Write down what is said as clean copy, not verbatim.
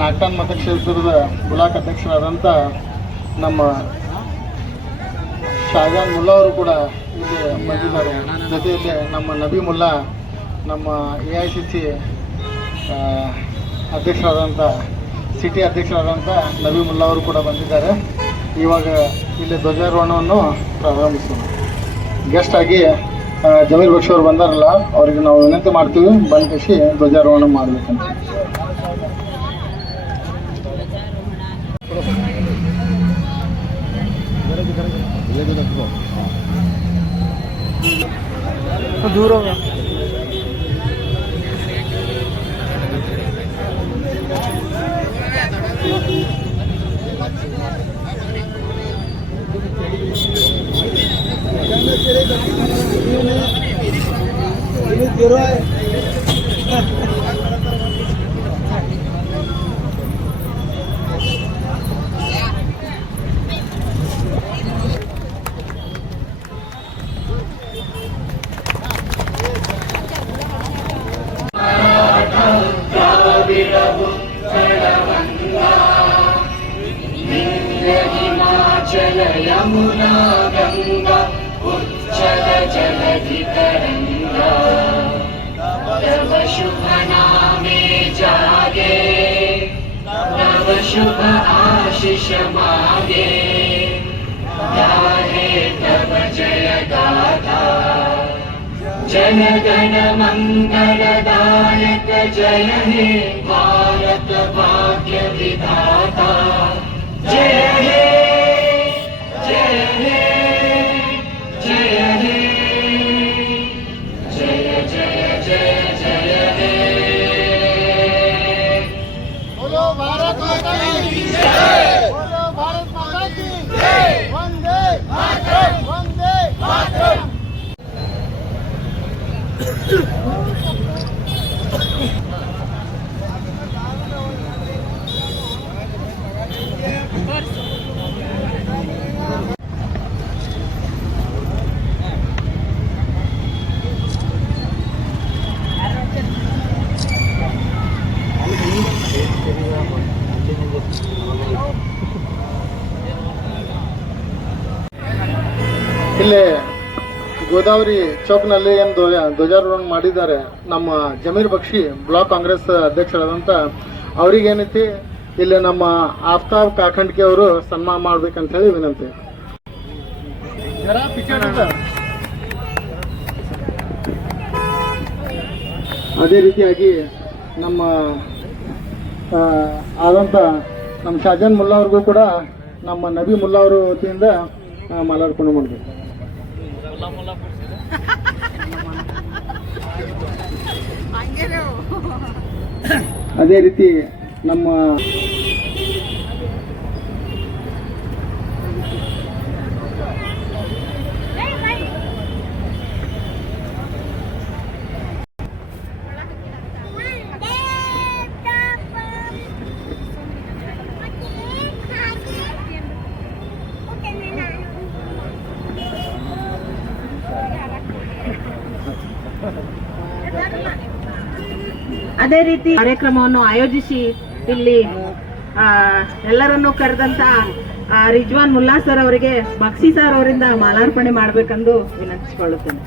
ನಾಗ್ತಾನ್ ಮತಕ್ಷೇತ್ರದ ಬ್ಲಾಕ್ ಅಧ್ಯಕ್ಷರಾದಂಥ ನಮ್ಮ ಶಾಜಾನ್ ಮುಲ್ಲಾ ಅವರು ಕೂಡ ಇಲ್ಲಿ ಬಂದಿದ್ದಾರೆ. ಜೊತೆಯಲ್ಲಿ ನಮ್ಮ ನಬಿ ಮುಲ್ಲಾ, ನಮ್ಮ AICC ಅಧ್ಯಕ್ಷರಾದಂಥ ಸಿಟಿ ಅಧ್ಯಕ್ಷರಾದಂಥ ನಬಿ ಮುಲ್ಲಾ ಅವರು ಕೂಡ ಬಂದಿದ್ದಾರೆ. ಇವಾಗ ಇಲ್ಲಿ ಧ್ವಜಾರೋಹಣವನ್ನು ಪ್ರಾರಂಭಿಸೋಣ. ಗೆಸ್ಟ್ ಆಗಿ ಜಮೀರ್ ಬಕ್ಷಿ ಅವರು ಬಂದಾರಲ್ಲ, ಅವರಿಗೆ ನಾವು ವಿನಂತಿ ಮಾಡ್ತೀವಿ ಬಂದಿಸಿ ಧ್ವಜಾರೋಹಣ ಮಾಡಬೇಕಂತ. ದೂರ यमुना गंगा उच्चल जलधि तरंगा, तव शुभ नामे जागे, तव शुभ आशीष मागे, गाहे तव जय गाथा, जन गण मंगलदायक जय हे भारत भाग्य विधाता, जय हे ಇಲ್ಲಿ ಗೋದಾವರಿ ಚೌಕ್ನಲ್ಲಿ ಏನು ಧ್ವಜಾರೋಹಣ ಮಾಡಿದ್ದಾರೆ ನಮ್ಮ ಜಮೀರ್ ಬಕ್ಷಿ ಬ್ಲಾಕ್ ಕಾಂಗ್ರೆಸ್ ಅಧ್ಯಕ್ಷರಾದಂಥ ಅವ್ರಿಗೇನೈತಿ ಇಲ್ಲಿ ನಮ್ಮ ಆಫ್ತಾಬ್ ಕಾಕಂಡ್ಕೆ ಅವರು ಸನ್ಮಾನ ಮಾಡ್ಬೇಕಂತ ಹೇಳಿ ವಿನಂತಿ. ಅದೇ ರೀತಿಯಾಗಿ ನಮ್ಮ ಆದಂಥ ನಮ್ಮ ಶಾಜಾನ್ ಮುಲ್ಲಾ ಅವ್ರಿಗೂ ಕೂಡ ನಮ್ಮ ನಬಿ ಮುಲ್ಲಾ ಅವರ ವತಿಯಿಂದ ಮಾಲಾರ್ಪಣೆ ಮಾಡಬೇಕು. ಅದೇ ರೀತಿ ನಮ್ಮ ಅದೇ ರೀತಿ ಕಾರ್ಯಕ್ರಮವನ್ನು ಆಯೋಜಿಸಿ ಇಲ್ಲಿ ಎಲ್ಲರನ್ನೂ ಕರೆದಂತ ರಿಜ್ವಾನ್ ಮುಲ್ಲಾ ಸರ್ ಅವರಿಗೆ ಬಕ್ಷಿ ಸರ್ ಅವರಿಂದ ಮಾಲಾರ್ಪಣೆ ಮಾಡಬೇಕೆಂದು ವಿನಂತಿಸಿಕೊಳ್ಳುತ್ತೇನೆ.